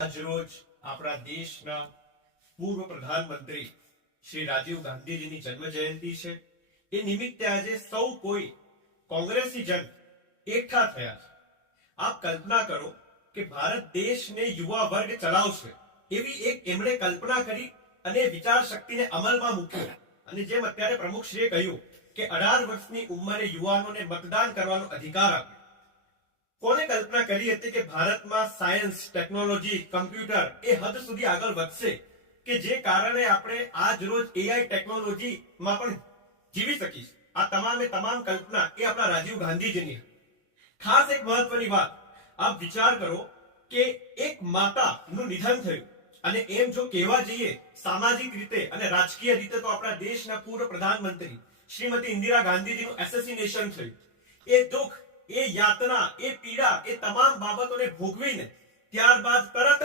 આજરોજ આપણા દેશના પૂર્વ પ્રધાનમંત્રી શ્રી રાજીવ ગાંધીજીની જન્મ જયંતિ છે. એ નિમિત્તે આજે સૌ કોઈ કોંગ્રેસી જન એકઠા થયા છે. આપ કલ્પના કરો કે ભારત દેશને યુવા વર્ગ ચલાવશે એવી એક એમણે કલ્પના કરી અને વિચાર શક્તિને અમલમાં મૂક્યો. અને જેમ અત્યારે પ્રમુખશ્રીએ કહ્યું કે 18 વર્ષની ઉંમરે યુવાનોને મતદાન કરવાનો અધિકાર આપ્યો. કોને કલ્પના કરી હતી કે ભારતમાં સાયન્સ, ટેકનોલોજી, કમ્પ્યુટર એ હદ સુધી આગળ વધશે કે જે કારણે આપણે આજ રોજ એઆઈ ટેકનોલોજીમાં પણ જીવી શકીશું. આ તમામે તમામ કલ્પના એ આપણા રાજીવ ગાંધીજીની. ખાસ એક મહત્વની વાત, આપ વિચાર કરો કે એક માતાનું નિધન થયું અને એમ જો કહેવા જઈએ સામાજિક રીતે અને રાજકીય રીતે તો આપણા દેશના પૂર્વ પ્રધાનમંત્રી શ્રીમતી ઇન્દિરા ગાંધીજીનું એસેસિનેશન થયું. એ દુઃખ, એ યાતના, એ પીડા, એ તમામ બાબતોને ભોગવીને ત્યારબાદ તરત